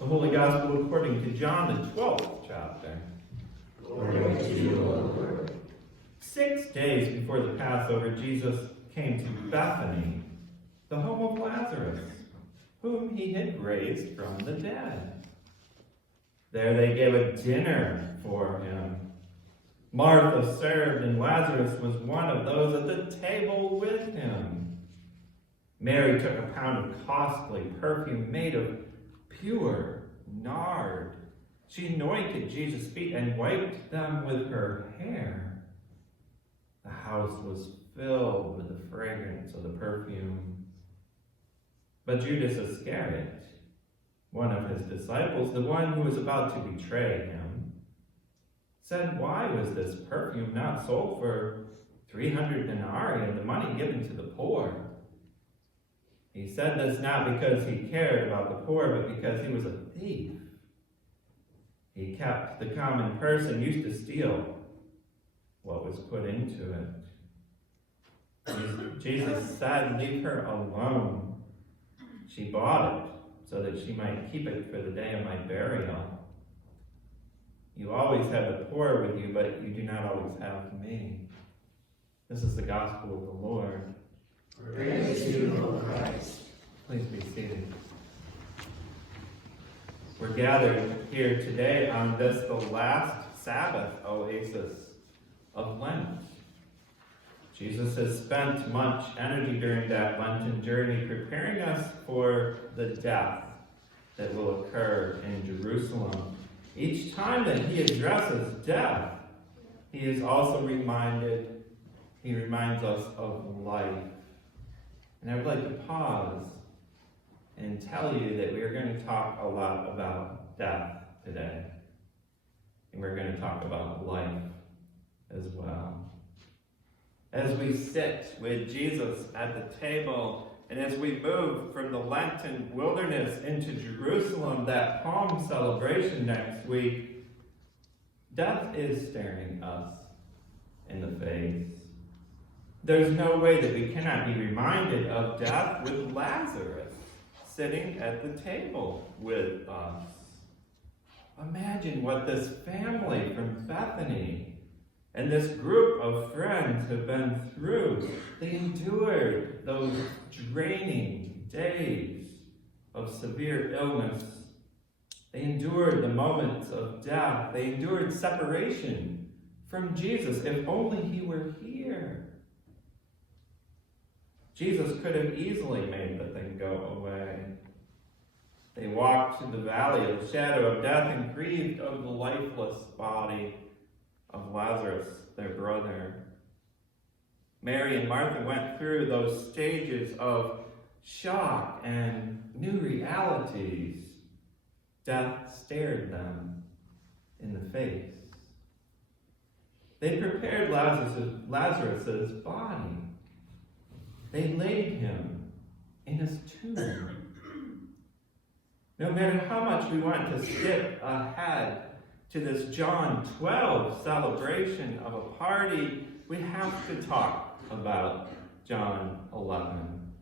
The Holy Gospel according to John, the 12th chapter. Glory to you, O Lord. 6 days before the Passover, Jesus came to Bethany, the home of Lazarus, whom he had raised from the dead. There they gave a dinner for him. Martha served, and Lazarus was one of those at the table with him. Mary took a pound of costly perfume made of pure nard. She anointed Jesus' feet and wiped them with her hair. The house was filled with the fragrance of the perfume. But Judas Iscariot, one of his disciples, the one who was about to betray him, said, "Why was this perfume not sold for 300 denarii and the money given to the poor?" He said this not because he cared about the poor, but because he was a thief. He kept the common purse and used to steal what was put into it. Jesus said, "Leave her alone. She bought it so that she might keep it for the day of my burial. You always have the poor with you, but you do not always have me." This is the gospel of the Lord. Praise to you, O Christ. Please be seated. We're gathered here today on this, the last Sabbath oasis of Lent. Jesus has spent much energy during that Lenten journey preparing us for the death that will occur in Jerusalem. Each time that he addresses death, he is also reminds us of life. And I would like to pause and tell you that we are going to talk a lot about death today. And we're going to talk about life as well. As we sit with Jesus at the table, and as we move from the Lenten wilderness into Jerusalem, that Palm celebration next week, death is staring us in the face. There's no way that we cannot be reminded of death with Lazarus sitting at the table with us. Imagine what this family from Bethany and this group of friends have been through. They endured those draining days of severe illness. They endured the moments of death. They endured separation from Jesus. If only he were here. Jesus could have easily made the thing go away. They walked through the valley of the shadow of death and grieved over the lifeless body of Lazarus, their brother. Mary and Martha went through those stages of shock and new realities. Death stared them in the face. They prepared Lazarus's body. They laid him in his tomb. No matter how much we want to skip ahead to this John 12 celebration of a party, we have to talk about John 11,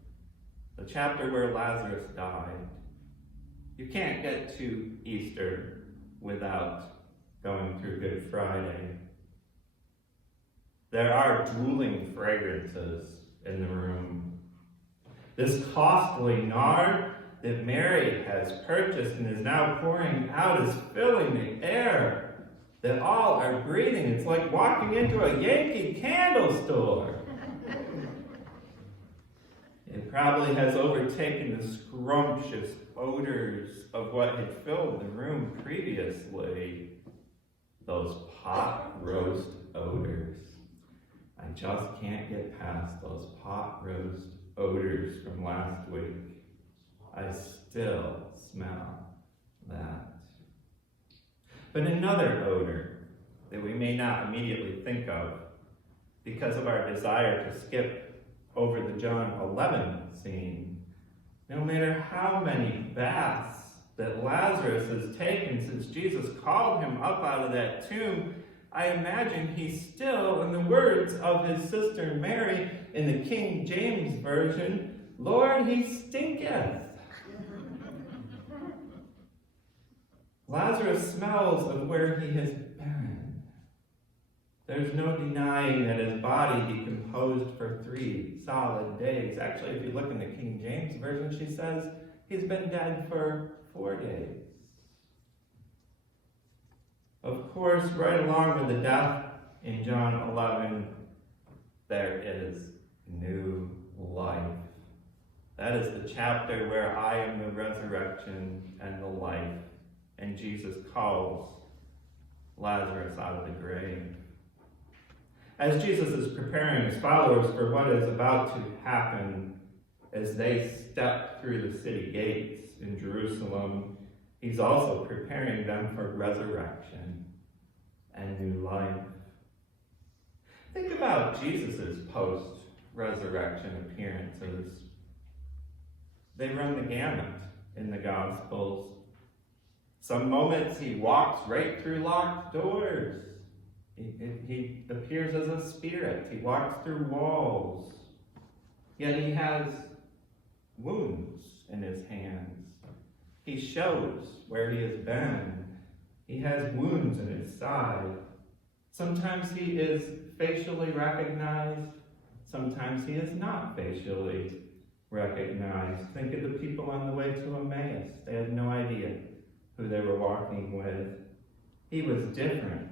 the chapter where Lazarus died. You can't get to Easter without going through Good Friday. There are drooling fragrances in the room. This costly nard that Mary has purchased and is now pouring out is filling the air that all are breathing. It's like walking into a Yankee Candle store. It probably has overtaken the scrumptious odors of what had filled the room previously. Those pot roast odors. I just can't get past those pot roast odors from last week. I still smell that. But another odor that we may not immediately think of because of our desire to skip over the John 11 scene. No matter how many baths that Lazarus has taken since Jesus called him up out of that tomb, I imagine he's still, in the words of his sister Mary in the King James Version, "Lord, he stinketh." Lazarus smells of where he has been. There's no denying that his body decomposed for 3 solid days. Actually, if you look in the King James Version, she says he's been dead for 4 days. Of course, right along with the death in John 11, there is new life. That is the chapter where I am the resurrection and the life. And Jesus calls Lazarus out of the grave. As Jesus is preparing his followers for what is about to happen as they step through the city gates in Jerusalem, he's also preparing them for resurrection and new life. Think about Jesus' post-resurrection appearances. They run the gamut in the Gospels. Some moments he walks right through locked doors. He appears as a spirit. He walks through walls. Yet he has wounds in his hands. He shows where he has been. He has wounds in his side. Sometimes he is facially recognized. Sometimes he is not facially recognized. Think of the people on the way to Emmaus. They had no idea who they were walking with. He was different.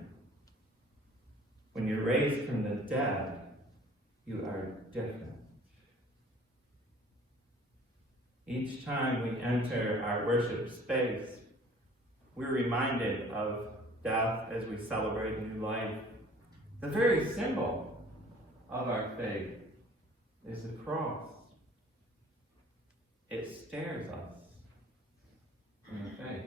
When you're raised from the dead, you are different. Each time we enter our worship space, we're reminded of death as we celebrate new life. The very symbol of our faith is the cross. It stares us in the face.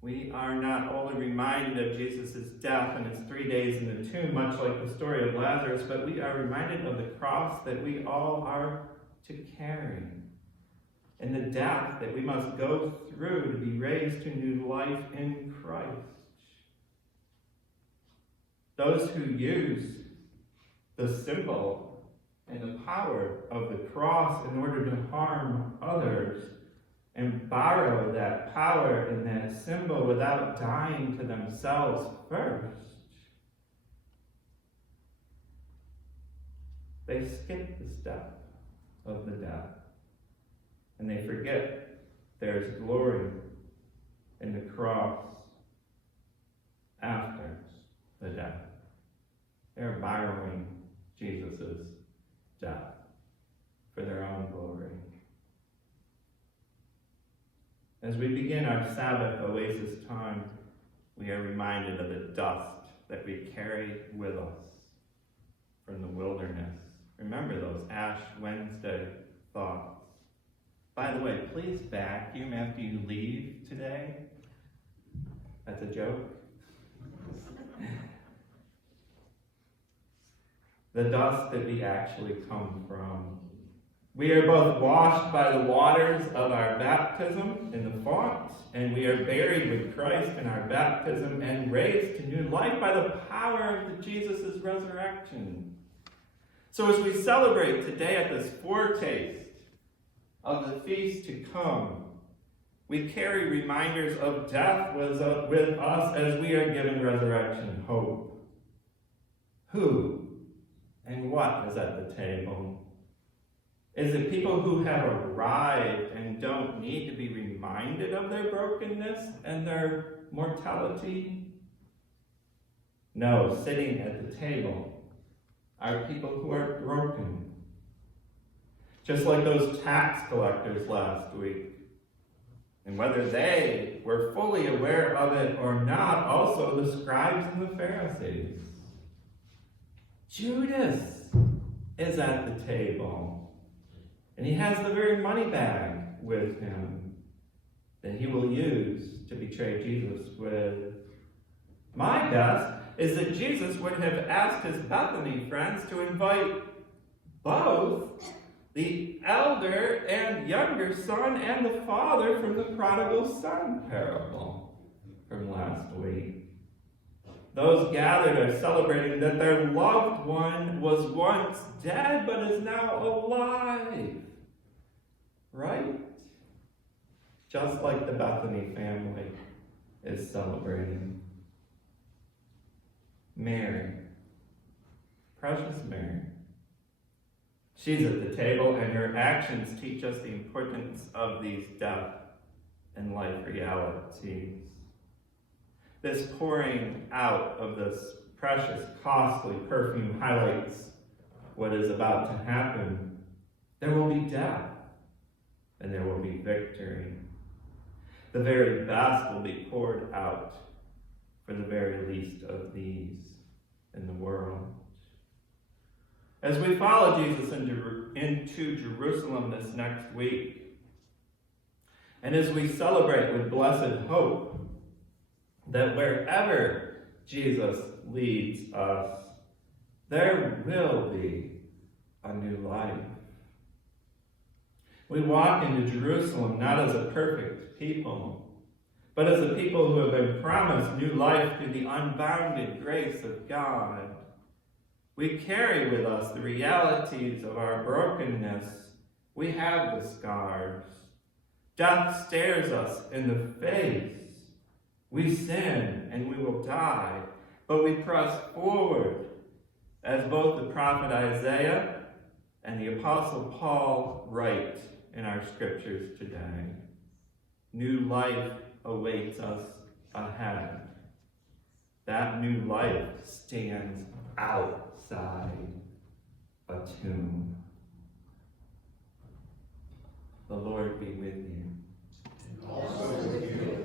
We are not only reminded of Jesus' death and his 3 days in the tomb, much like the story of Lazarus, but we are reminded of the cross that we all are to carry, and the death that we must go through to be raised to new life in Christ. Those who use the symbol and the power of the cross in order to harm others and borrow that power and that symbol without dying to themselves first, they skip the step of the death, and they forget there's glory in the cross after the death. They're borrowing Jesus' death for their own glory. As we begin our Sabbath oasis time, we are reminded of the dust that we carry with us from the wilderness. Remember those Ash Wednesday thoughts. By the way, please vacuum after you leave today. That's a joke. The dust that we actually come from. We are both washed by the waters of our baptism in the font, and we are buried with Christ in our baptism and raised to new life by the power of Jesus' resurrection. So as we celebrate today at this foretaste of the feast to come, we carry reminders of death with us as we are given resurrection hope. Who and what is at the table? Is it people who have arrived and don't need to be reminded of their brokenness and their mortality? No, sitting at the table are people who are broken. Just like those tax collectors last week. And whether they were fully aware of it or not, also the scribes and the Pharisees. Judas is at the table. And he has the very money bag with him that he will use to betray Jesus with. My guess is that Jesus would have asked his Bethany friends to invite both the elder and younger son and the father from the prodigal son parable from last week. Those gathered are celebrating that their loved one was once dead but is now alive. Right? just like the Bethany family is celebrating. Mary, precious Mary. She's at the table, and her actions teach us the importance of these death and life realities. This pouring out of this precious, costly perfume highlights what is about to happen. There will be death, and there will be victory. The very best will be poured out for the very least of these in the world. As we follow Jesus into Jerusalem this next week, and as we celebrate with blessed hope that wherever Jesus leads us, there will be a new life. We walk into Jerusalem not as a perfect people, but as a people who have been promised new life through the unbounded grace of God. We carry with us the realities of our brokenness. We have the scars. Death stares us in the face. We sin and we will die, but we press forward, as both the prophet Isaiah and the apostle Paul write in our scriptures today. New life awaits us ahead. That new life stands outside a tomb. The Lord be with you. And also with you.